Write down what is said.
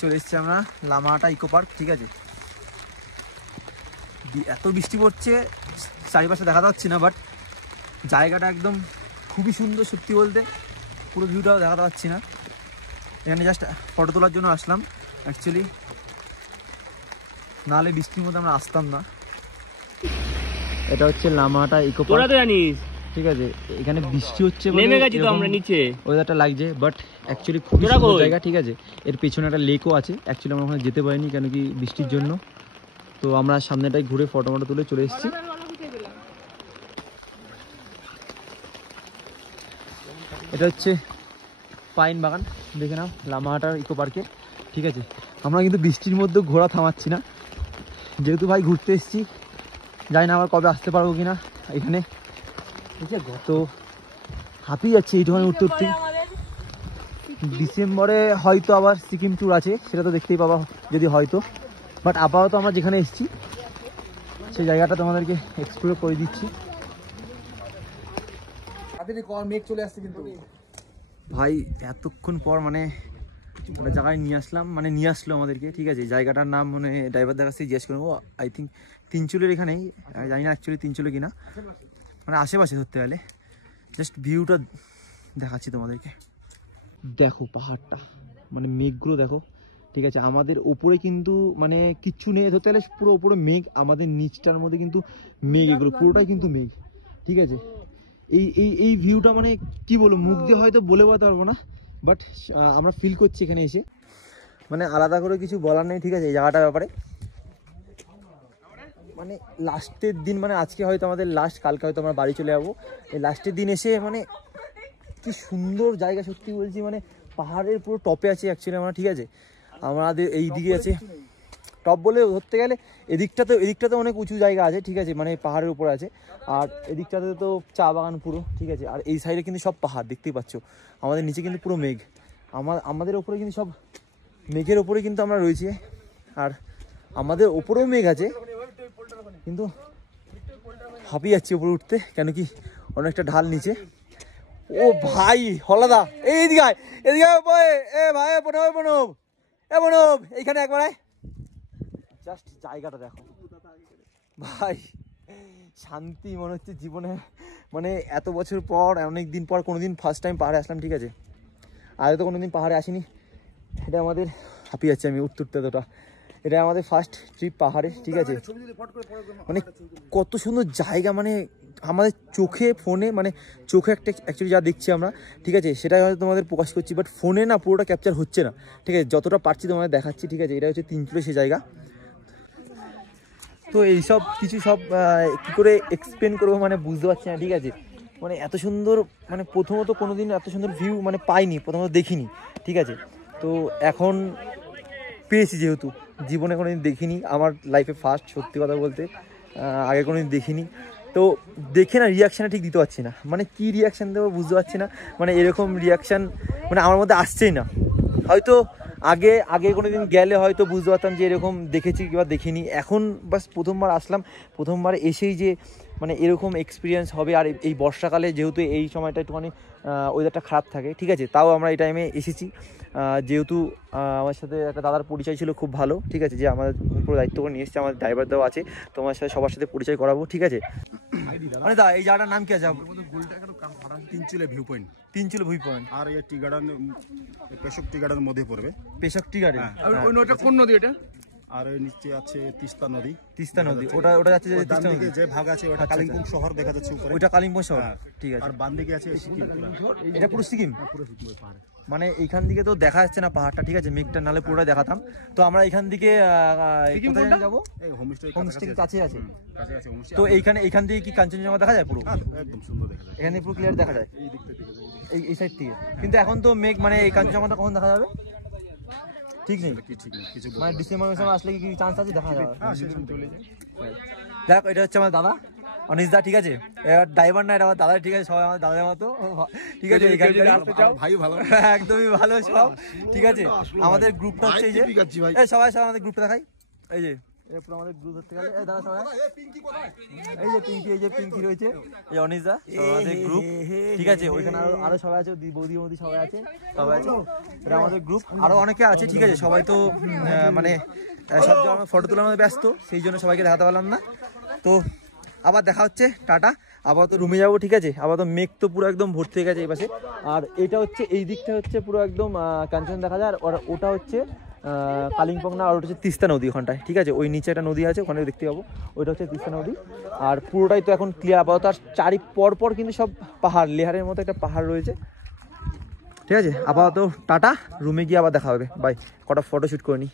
চলে এসছি আমরা লামাহাটা ইকো পার্ক। ঠিক আছে, এত বৃষ্টি পড়ছে চারিপাশে দেখা যাচ্ছে না, বাট জায়গাটা একদম খুবই সুন্দর। সত্যি বলতে পুরো ভিউটাও দেখাতে পাচ্ছি না। এখানে জাস্ট ফটো তোলার জন্য আসলাম অ্যাকচুয়ালি, নাহলে বৃষ্টির মধ্যে আমরা আসতাম না। এটা হচ্ছে লামাহাটা ইকো পার্ক, জানিস? ঠিক আছে, এখানে বৃষ্টি হচ্ছে, নেমে গেছি তো আমরা নিচে, ওয়েদারটা লাগছে, বাট অ্যাকচুয়ালি খুব সুন্দর জায়গা। ঠিক আছে, এর পেছনে একটা লেকও আছে। অ্যাকচুয়ালি আমরা ওখানে যেতে পারিনি কেন কি বৃষ্টির জন্য। তো আমরা সামনেটাই ঘুরে ফটো তুলে চলে এসেছি। এটা হচ্ছে পাইন বাগান, দেখে নাও লামাহাটার ইকো পার্কে। ঠিক আছে, আমরা কিন্তু বৃষ্টির মধ্যে ঘোরা থামাচ্ছি না, যেহেতু ভাই ঘুরতে এসেছি। জানি না আবার কবে আসতে পারবো কিনা এখানে। তো হাঁপিয়ে যাচ্ছে এইটুখানি উঠতে উঠতে। ডিসেম্বরে হয়তো আবার সিকিম ট্যুর আছে, সেটা তো দেখতেই পাবা যদি হয়তো। বাট আপাতত আমরা যেখানে এসেছি সেই জায়গাটা তোমাদেরকে এক্সপ্লোর করে দিচ্ছি। মেঘ চলে আসছে কিন্তু ভাই এতক্ষণ পর মানে জায়গায় নিয়ে আসলাম, মানে নিয়ে আসলো আমাদেরকে। ঠিক আছে, জায়গাটার নাম মানে ড্রাইভারদের কাছে জিজ্ঞেস করবো। আই থিঙ্ক তিনচুলের এখানেই, জানি না অ্যাকচুয়ালি তিনচুলে কিনা, মানে আশেপাশে ধরতে গেলে। জাস্ট ভিউটা দেখাচ্ছি তোমাদেরকে। দেখো পাহাড়টা, মানে মেঘগুলো দেখো। ঠিক আছে, আমাদের ওপরে কিন্তু মানে কিচ্ছু নেই ধরতে গেলে, পুরো ওপরে মেঘ, আমাদের নিচটার মধ্যে কিন্তু মেঘ, এগুলো পুরোটাই কিন্তু মেঘ। ঠিক আছে, এই এই এই ভিউটা মানে কি বলবো, মুখ দিয়ে হয়তো বলে বোঝাতে পারবো না, বাট আমরা ফিল করছি এখানে এসে, মানে আলাদা করে কিছু বলার নেই। ঠিক আছে, এই জায়গাটার ব্যাপারে মানে লাস্টের দিন, মানে আজকে হয়তো আমাদের লাস্ট, কালকে হয়তো আমরা বাড়ি চলে যাবো। এই লাস্টের দিন এসে মানে কি সুন্দর জায়গা, সত্যি বলছি। মানে পাহাড়ের পুরো টপে আছে অ্যাকচুয়ালি আমরা। ঠিক আছে, আমাদের এই দিকে আছে টপ বলে ধরতে গেলে, এদিকটাতে অনেক উঁচু জায়গা আছে। ঠিক আছে, মানে পাহাড়ের উপরে আছে, আর এদিকটাতে তো চা বাগান পুরো। ঠিক আছে, আর এই সাইডে কিন্তু সব পাহাড় দেখতেই পাচ্ছ। আমাদের নিচে কিন্তু পুরো মেঘ, আমাদের ওপরে কিন্তু সব মেঘের ওপরে কিন্তু আমরা রয়েছি। আর আমাদের ওপরেও মেঘ আছে, কিন্তু হাঁপিয়ে যাচ্ছি উপরে উঠতে, কেন কি অনেকটা ঢাল নিচে। ও ভাই হলাদা, এইদিকে এদিকে এ ভাই প্রণব এইখানে একবার জাস্ট জায়গাটা দেখো ভাই, শান্তি মনে হচ্ছে জীবনে। মানে এত বছর পর, অনেক দিন পর কোনোদিন ফার্স্ট টাইম পাহাড়ে আসলাম। ঠিক আছে, আগে তো কোনোদিন পাহাড়ে আসিনি। এটা আমাদের হাঁপিয়ে যাচ্ছে আমি উঠতে উঠতে এতটা। এটা আমাদের ফার্স্ট ট্রিপ পাহাড়ে। ঠিক আছে, মানে কত সুন্দর জায়গা, মানে আমাদের চোখে ফোনে, মানে চোখে একটা অ্যাকচুয়ালি যা দেখছি আমরা, ঠিক আছে, সেটাই হয়তো তোমাদের প্রকাশ করছি, বাট ফোনে না পুরোটা ক্যাপচার হচ্ছে না। ঠিক আছে, যতটা পারছি তোমাদের দেখাচ্ছি। ঠিক আছে, এটা হচ্ছে তিনচুলে সে জায়গা। তো এইসব কিছু সব কী করে এক্সপ্লেন করবো মানে বুঝতে পারছি না। ঠিক আছে, মানে এত সুন্দর, মানে প্রথমত কোনোদিন এত সুন্দর ভিউ মানে পাইনি, প্রথমত দেখিনি। ঠিক আছে, তো এখন পেয়েছি, যেহেতু জীবনে কোনোদিন দেখিনি, আমার লাইফে ফার্স্ট, সত্যি কথা বলতে আগে কোনোদিন দেখিনি। তো দেখে না রিয়াকশানটা ঠিক দিতে পারছি না, মানে কি রিয়াকশান দেবো বুঝতে পারছি না। মানে এরকম রিয়াকশান মানে আমার মধ্যে আসছেই না। হয়তো আগে কোনোদিন গেলে হয়তো বুঝতে পারতাম যে এরকম দেখেছি কিংবা দেখিনি। এখন বাস প্রথমবার আসলাম, প্রথমবার এসেই যে মানে এরকম এক্সপিরিয়েন্স হবে। আর এই বর্ষাকালে যেহেতু এই সময়টা একটুখানি ওয়েদারটা খারাপ থাকে। ঠিক আছে, তাও আমরা এই টাইমে এসেছি, যেহেতু আমার সাথে একটা দাদার পরিচয় ছিল খুব ভালো। ঠিক আছে, যে আমাদের পুরো দায়িত্ব করে নিয়ে এসছে, আমাদের ড্রাইভার দেওয়া আছে, তোমার সাথে সবার সাথে পরিচয় করাবো। ঠিক আছে, মানে দা এই জায়গাটার নাম কি আছে? Tinchuley view point, Tinchuley view point. আর এই টি গার্ডেন, পেশক টি গার্ডেনের মধ্যে পড়বে। পেশক টি গার্ডেন, ওটা কোন নদী এটা? আর ওই নিচে আছে তিস্তা নদী। তিস্তা নদী, ওটা যাচ্ছে যে তিস্তা নদী যে ভাগ আছে ওটা কালিম্পং শহর দেখা যাচ্ছে উপরে, ওইটা কালিম্পং শহর। ঠিক আছে, আর বাম দিকে আছে সিকিম। এটা পুরো সিকিম, পুরো সিকিম পাহাড়। মানে এইখান থেকে তো দেখা যাচ্ছে না পাহাড়টা। ঠিক আছে, মেঘটা নালে পুরোটা দেখাতাম। তো আমরা এখান থেকে কোথায় যাবো? এই হোমস্টে কাছে আছে, কাছে আছে হোমস্টে। তো এইখান থেকে কি কাঞ্চনজঙ্ঘা দেখা যায় পুরো? একদম সুন্দর দেখা যায়, এখান থেকে পুরো ক্লিয়ার দেখা যায় এই দিক থেকে দেখা যায়, এই সাইড থেকে। কিন্তু এখন তো মেঘ, মানে এই কাঞ্চনজঙ্ঘাটা কখন দেখা যাবে ঠিক নেই। কি ঠিক নেই কিছু, মানে ডিসেম্বর মাসে আসলে কি চান্স আছে দেখা যাবে? হ্যাঁ সেরকম চলে যায়। দেখ, এটা হচ্ছে আমার দাদা অনিশ দা। ঠিক আছে, এবার ড্রাইভার না, এটা আমার দাদা। ঠিক আছে, সবাই আমার দাদার মতো। ঠিক আছে, ভাই ভালো, একদমই ভালো সব। ঠিক আছে, আমাদের গ্রুপটা হচ্ছে এই যে সবাই আমাদের গ্রুপটা দেখাই। এই যে এরপর আমাদের গ্রুপ ধরতে গেলে এই দাদা সবাই এই যে পিঙ্কি রয়েছে, এই অনিশদা আমাদের গ্রুপ, ঠিক আছে। ওইখানে আরো সবাই আছে, বৌদি সবাই আছে, এটা আমাদের গ্রুপ। আরো অনেকে আছে, ঠিক আছে। সবাই তো মানে সব জায়গায় ফটো তোলার মধ্যে ব্যস্ত, সেই জন্য সবাইকে দেখাতে পারলাম না। তো আবার দেখা হচ্ছে, টাটা। আবার তো রুমে যাবো, ঠিক আছে। আবার তো মেঘ তো পুরো একদম ভর্তি হয়ে গেছে এই পাশে। আর এটা হচ্ছে, এই দিকটা হচ্ছে পুরো একদম কাঞ্চন দেখা যায়। আর ওটা হচ্ছে কালিম্পং না, আর ওটা হচ্ছে তিস্তা নদী ওখানটায়, ঠিক আছে। ওই নিচে একটা নদী আছে, ওখানে দেখতে পাবো, ওইটা হচ্ছে তিস্তা নদী। আর পুরোটাই তো এখন ক্লিয়ার আপাতত। আর চারি পর কিন্তু সব পাহাড়, লেহারের মতো একটা পাহাড় রয়েছে, ঠিক আছে। আপাতত টাটা, রুমে গিয়ে আবার দেখা হবে, বাই। কটা ফটো শ্যুট করে নিই।